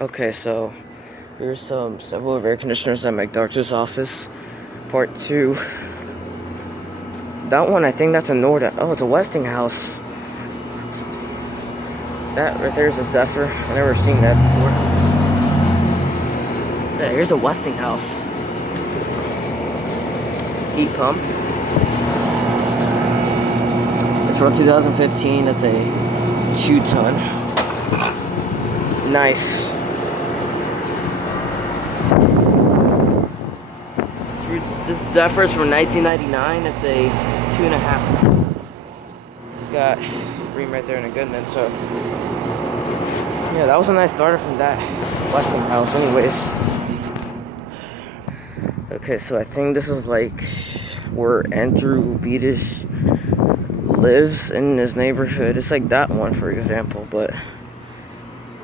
Okay, so here's several air conditioners at my doctor's office. Part 2. That one, I think that's a Norda. Oh, it's a Westinghouse. That right there is a Zephyr. I've never seen that before. Yeah, here's a Westinghouse heat pump. It's from 2015. That's a 2-ton. Nice. This Zephyr is from 1999. It's a 2.5 ton. Got Ream right there in a Goodman. So yeah, that was a nice starter from that Westinghouse. Anyways, okay, so I think this is like where Andrew Beedish lives in his neighborhood. It's like that one, for example, but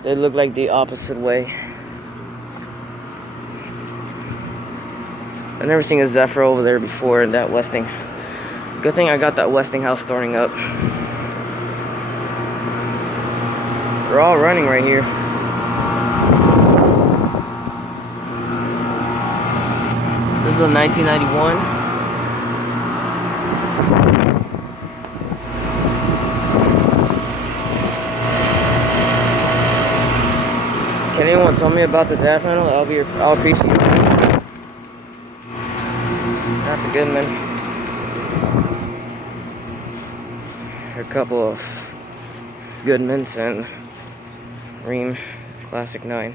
they look like the opposite way. I've never seen a Zephyr over there before in that Westing. Good thing I got that Westinghouse starting up. They're all running right here. This is a 1991. Can anyone tell me about the DAF panel? I'll appreciate it. That's a Goodman. A couple of Goodmans and Ream Classic 9.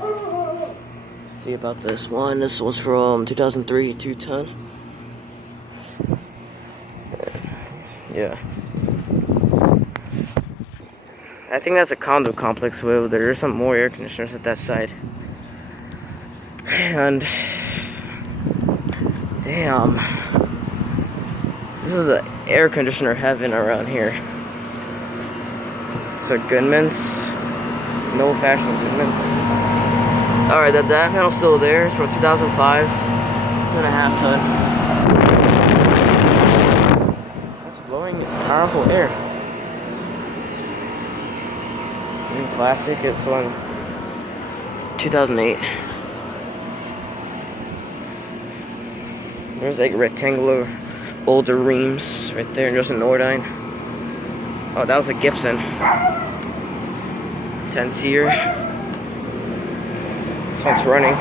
Let's see about this one. This one's from 2003, 2-ton. Yeah. I think that's a condo complex where there's some more air conditioners at that side. And damn, this is an air conditioner heaven around here. So Goodman's, no fashion Goodman. Alright, that panel's still there. It's from 2005, 2.5 ton. That's blowing powerful air. Ream Classic, it's on 2008. There's like rectangular older Reams right there. There's an Nordine. Oh, that was a Gibson 10-seer. This one's running.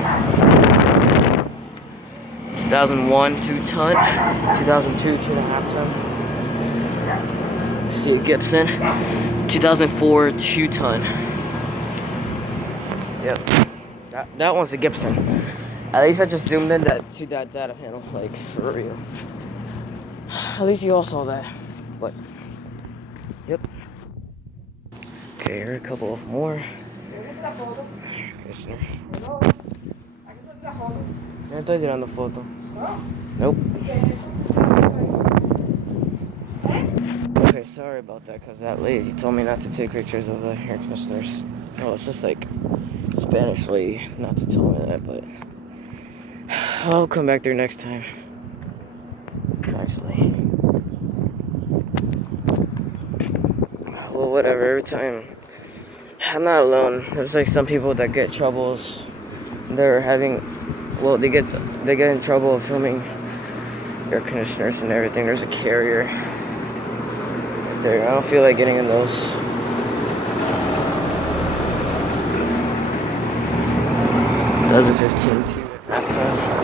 2001 2-ton, 2002 2.5 ton. See a Gibson, 2004 2-ton. Yep, that one's a Gibson. At least I just zoomed in to that data panel, like, for real. At least you all saw that, but, yep. Okay, here are a couple of more. Listener. No estoy tirando foto. Nope. Okay, sorry about that, because that lady told me not to take pictures of the air conditioners. Oh, it's just like Spanish lady not to tell me that, but I'll come back there next time. Actually. Well, whatever, every time. I'm not alone. There's like some people that get troubles. They're having, well, they get in trouble filming air conditioners and everything. There's a Carrier right there. I don't feel like getting in those. That was a 15 half-ton.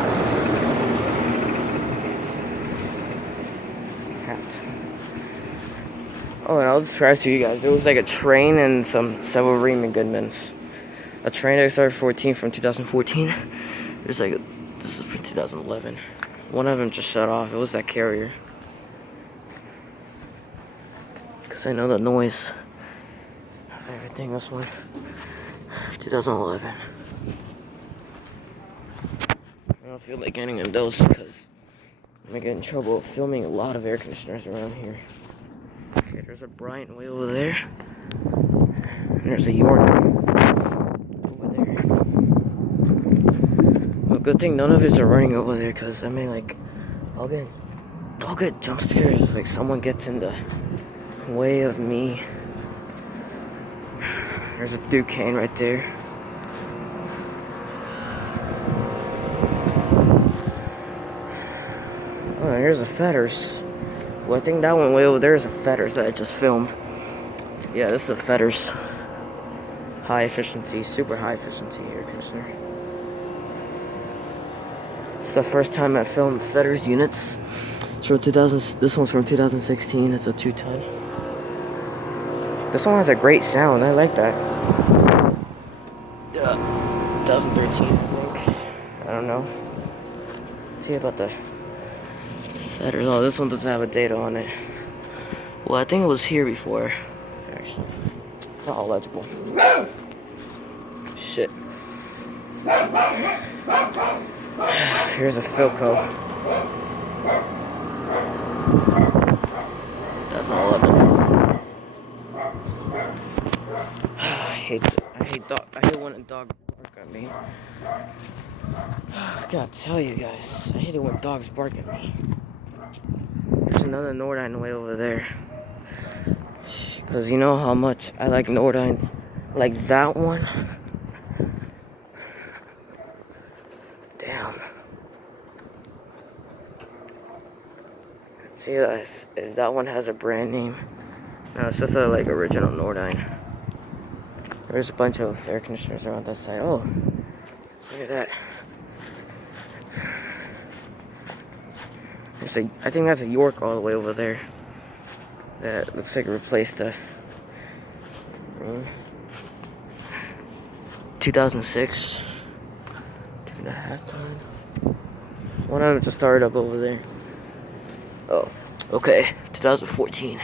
Oh, and I'll describe to you guys. It was like a train and several Ream and Goodmans. A train XR14 from 2014. There's like this is from 2011. One of them just shut off. It was that Carrier. Cause I know the noise. Everything. This one, 2011. I don't feel like getting in those because I'm gonna get in trouble filming a lot of air conditioners around here. Okay, there's a Bryant way over there. And there's a York over there. Well, good thing none of us are running over there, because I mean, like, I'll get jump scares if like someone gets in the way of me. There's a Duquesne right there. Oh, here's a Fetters. Well, I think that one way over there is a Fetters that I just filmed. Yeah, this is a Fetters. High efficiency, super high efficiency air conditioner. It's the first time I filmed Fetters units. It's from 2000. This one's from 2016. It's a 2-ton. This one has a great sound. I like that. 2013, I think. I don't know. Let's see about the Fetters. Oh, this one doesn't have a data on it. Well, I think it was here before. Actually, it's not all legible. Shit. Here's a Philco. That's all of it. I hate when a dog bark at me. I gotta tell you guys, I hate it when dogs bark at me. There's another Nordine way over there. Because you know how much I like Nordines. Like that one. Damn. Let's see if that one has a brand name. No, it's just a like original Nordine. There's a bunch of air conditioners around that side. Oh, look at that. I think that's a York all the way over there. That looks like it replaced the 2006. 2.5 ton. One of them just started up over there. Oh, okay. 2014.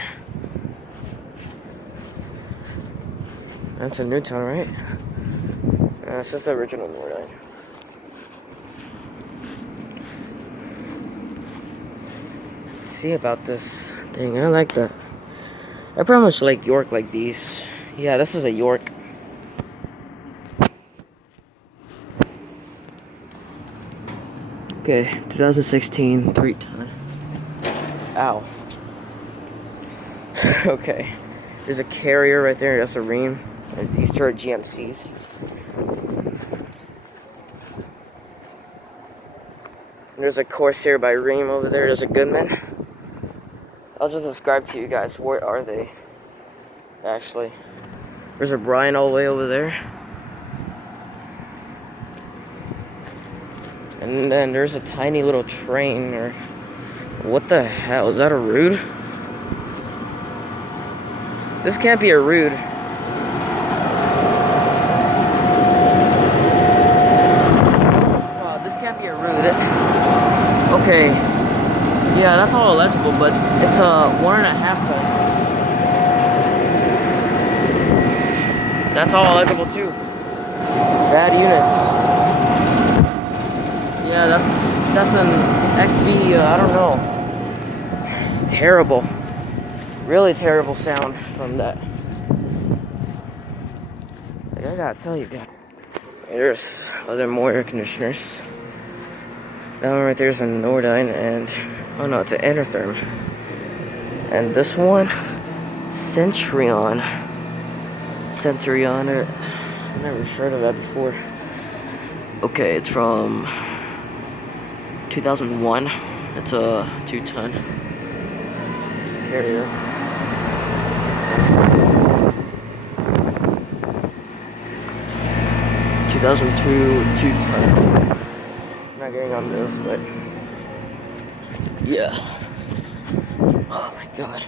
That's a new ton, right? It's just the original Nordine. See about this thing. I like that. I pretty much like York like these. Yeah, this is a York. Okay, 2016 3-ton. Ow. Okay. There's a Carrier right there. That's a Rheem. And these two are GMCs. There's a Corsair by Rheem over there. There's a Goodman. I'll just describe to you guys, where are they, actually. There's a Brian all the way over there. And then there's a tiny little train, or what the hell, is that a Rude? This can't be a Rude. Wow, this can't be a Rude. Okay. Yeah, that's all electrical, but it's a 1.5 ton. That's all electrical too. Bad units. Yeah, that's an XV. I don't know. Terrible. Really terrible sound from that. Like, I gotta tell you guys. There's more air conditioners. That one right there's a Nordine and. Oh no, it's an Enertherm. And this one, Centurion. I've never heard of that before. Okay, it's from 2001. It's a 2-ton. It's a Carrier. (2002) 2-ton. I'm not getting on this, but. Yeah. Oh my god.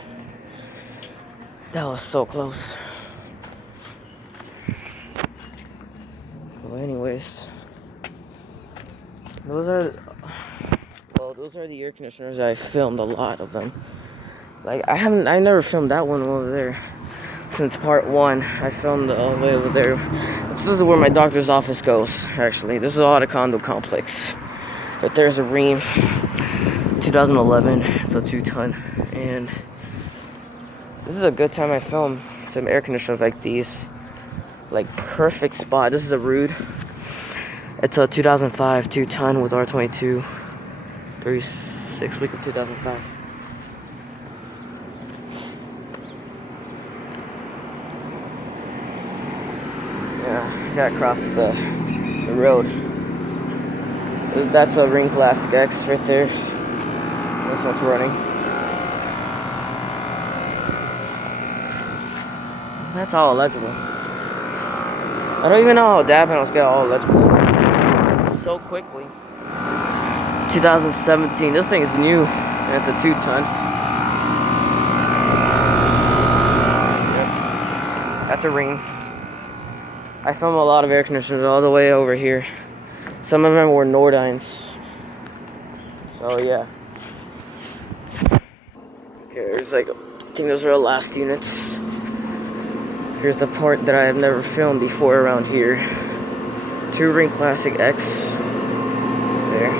That was so close. Well, anyways. Those are the air conditioners. I filmed a lot of them. Like, I never filmed that one over there. Since part 1, I filmed all the way over there. This is where my doctor's office goes, actually. This is all at a condo complex. But there's a Rheem. 2011, it's a 2-ton, and this is a good time I film some air conditioners like these. Like, perfect spot. This is a Rude. It's a 2005 2-ton with R22. 36 week of 2005. Gotta cross the road. That's a Ring Classic X right there. This one's running. That's all illegible. I don't even know how dab panels get all illegible so quickly. 2017. This thing is new, and it's a 2-ton. Yep. That's a Ring. I film a lot of air conditioners all the way over here. Some of them were Nordynes. So yeah. Here's like, I think those are the last units. Here's the part that I have never filmed before around here. 2 Ring Classic X. There.